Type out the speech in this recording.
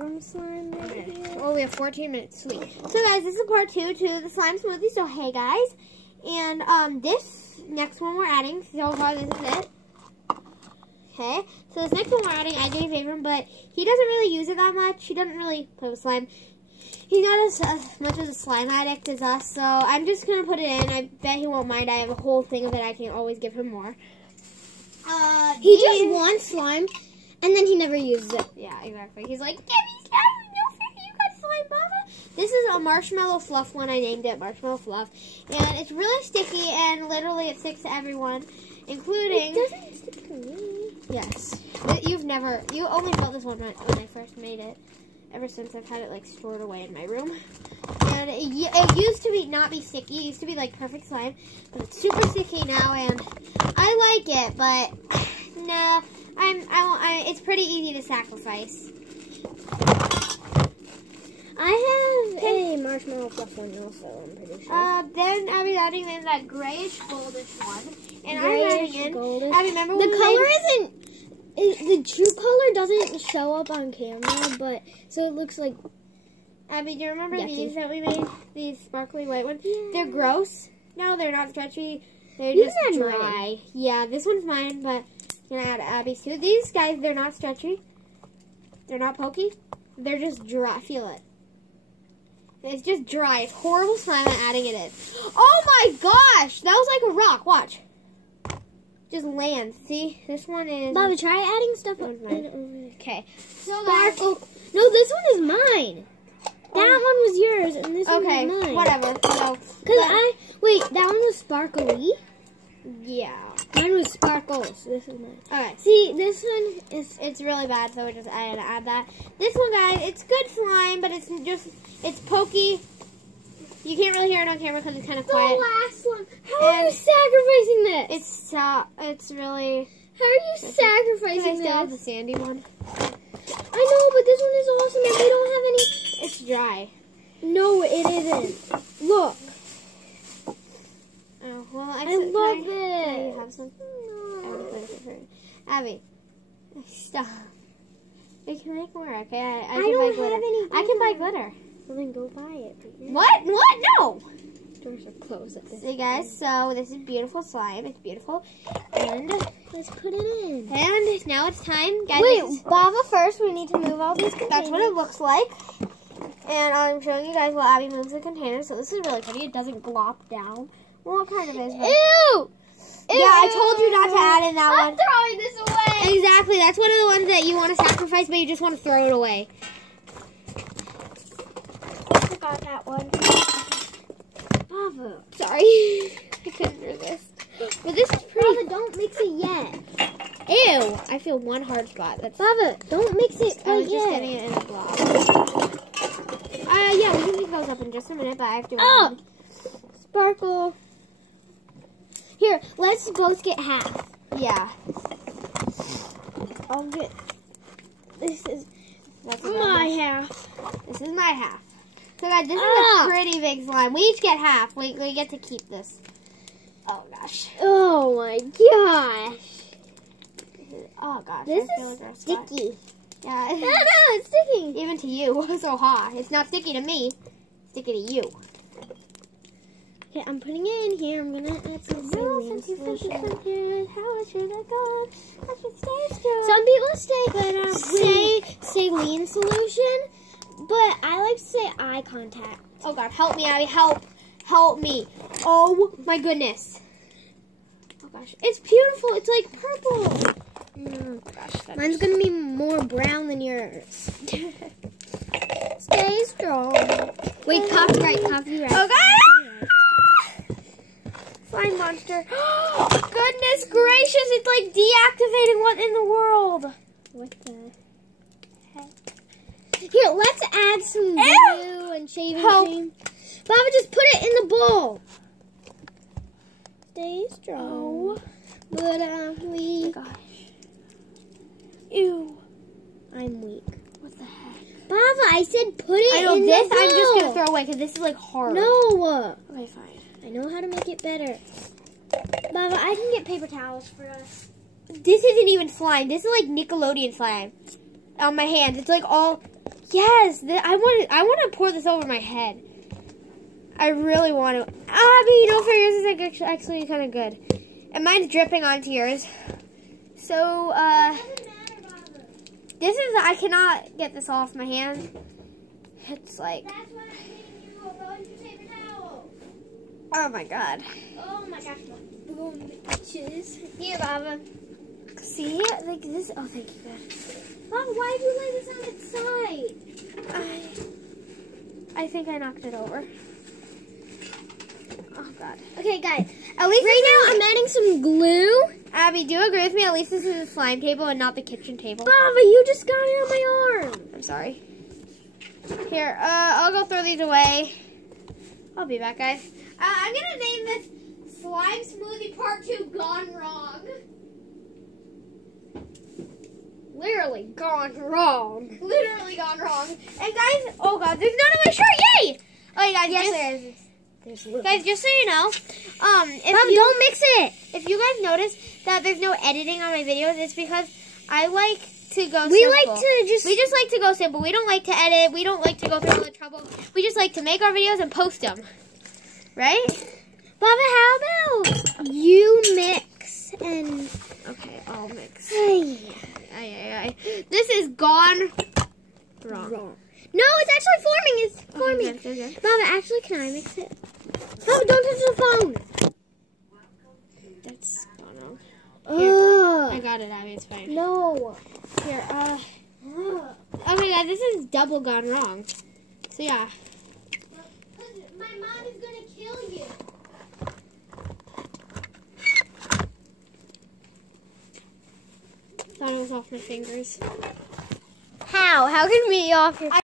Slime right here. Oh, we have 14 minutes. Sweet. So, guys, this is part 2 to the slime smoothie. So, hey, guys. And this next one we're adding, so far this is it. Okay. So, this next one we're adding, I gave Abram, but he doesn't really use it that much. He doesn't really play with slime. He's not as much of a slime addict as us, so I'm just going to put it in. I bet he won't mind. I have a whole thing of it. I can always give him more. He just wants slime, and then he never uses it. Yeah, exactly. He's like, give me slime. No fair, you got slime, Bava. This is a marshmallow fluff one. I named it Marshmallow Fluff. And it's really sticky, and literally it sticks to everyone, including... It doesn't stick to me. Yes. You only felt this one when I first made it. Ever since I've had it like stored away in my room. And it used to not be sticky. It used to be like perfect slime. But it's super sticky now, and I like it, but no, it's pretty easy to sacrifice. I have a marshmallow fluff one also, I'm pretty sure. Then I'll be adding in that grayish goldish one. And Grayish, I'm adding in, goldish. I remember when the color isn't, the true color doesn't show up on camera, but, so it looks like... Abby, do you remember yucky. these that we made? These sparkly white ones? Yeah. They're gross. No, they're not stretchy. They're These just are dry. mine. Yeah, this one's mine, but I'm going to add Abby's too. These guys, they're not stretchy. They're not pokey. They're just dry. Feel it. It's just dry. It's horrible slime. I'm adding it in. Oh my gosh! That was like a rock. Watch. Just lands. See? This one is... Bava, try adding stuff That one's mine. Okay. So Sparkle. No, this one is mine. That one was yours, and this one okay, is mine. whatever. So, Wait, that one was sparkly? yeah. Mine was sparkles. This is mine. Okay. See, this one is... It's really bad, so I had to add that. This one, guys, it's good slime, but it's pokey. You can't really hear it on camera because it's kind of quiet. The last one. How are you sacrificing this? It's really... How are you sacrificing I still have the this? sandy one. I know, but this one is awesome, and we don't have any... It's dry. No, it isn't. Look. Oh, well, I love Can it. you have some? No. I want to put it for her. Abby, stop. We can make more, okay? I can don't buy glitter. have any I can buy glitter. Well, then go buy it. What? What? No! Doors are closed at this See, guys, so this is beautiful slime. It's beautiful. And let's put it in. And now it's time, guys. Wait, Bava first. We need to move all these containers. That's what it looks like. And I'm showing you guys while Abby moves the container. So this is really pretty. It doesn't glop down. Well, it kind of is. But... Ew! Yeah, I told you not to add in that one. I'm throwing this away. Exactly. That's one of the ones that you want to sacrifice, but you just want to throw it away. I forgot that one. Bava. Sorry. I couldn't resist. But this is pretty. Bava, don't mix it yet. Ew. I feel one hard spot. That's. Bava, don't mix it I was yet. just getting it in a block. Yeah, we can pick those up in just a minute, but I have to. Oh! Sparkle. Here, let's both get half. Yeah. I'll get. This is That's my half. This is my half. So guys, this is a pretty big slime. We each get half. We get to keep this. Oh gosh. Oh my gosh. Oh gosh. This I feel is like our spot. sticky. Yeah. No, it's sticky. Even to you. So hot. It's not sticky to me. It's sticky to you. Okay, I'm putting it in here. I'm gonna add some saline solution. How should I go? I should stay still. Some people say saline solution, but I like to say eye contact. Oh God, help me, Abby, help me. Oh my goodness. Oh gosh, it's beautiful. It's like purple. Oh Gosh, mine's gonna be more brown than yours. Stay strong. Wait, copyright. Oh God. Slime monster. Goodness gracious, it's like deactivating. What in the world? What the heck? Here, let's add some glue and shaving cream. Bava, just put it in the bowl. Stay strong. Oh. But I'm weak. Oh gosh. Ew. I'm weak. What the heck? Bava, I said put it I know in this the bowl. I'm just going to throw away because this is like hard. No. Okay, fine. I know how to make it better. Bava, I can get paper towels for us. This isn't even slime. This is like Nickelodeon slime on my hands. It's like all Yes, I want to pour this over my head. I really want to. Abby, no, for yours is like actually kind of good. And mine's dripping onto yours. So, this is, I cannot get this off my hand. It's like. That's why I'm getting you a bunch of paper towel. Oh my god. Oh my gosh. Boom, bitches. Here, Bava. See? Like this. Oh, thank you, God. Bava, why did you lay this on its side? I think I knocked it over. Oh, God. Okay, guys. At least Right now, I'm adding some glue. Abby, do you agree with me? At least this is a slime table and not the kitchen table. Bava, you just got it on my arm. I'm sorry. Here, I'll go throw these away. I'll be back, guys. I'm going to name this Slime Smoothie Part 2 Gone Wrong. Literally gone wrong. Literally gone wrong. And guys, oh God, there's none of my shirt. Yay! Okay, guys, Yes, guys, just so you know, don't mix it. if you guys notice that there's no editing on my videos, it's because I like to go We simple. like We just like to go simple. We don't like to edit. We don't like to go through all the trouble. We just like to make our videos and post them. Right? Bava, how about you mix and... Okay, I'll mix. Hey. This is gone wrong. No, it's actually forming. It's forming. Okay. Bava, actually, can I mix it? Bava, don't touch the phone. That's gone wrong. Ugh. I got it, Abby. It's fine. No. Here, okay, guys, this is double gone wrong. So, yeah. My mom is going to kill you. Thought it was off my fingers. How? How can we off your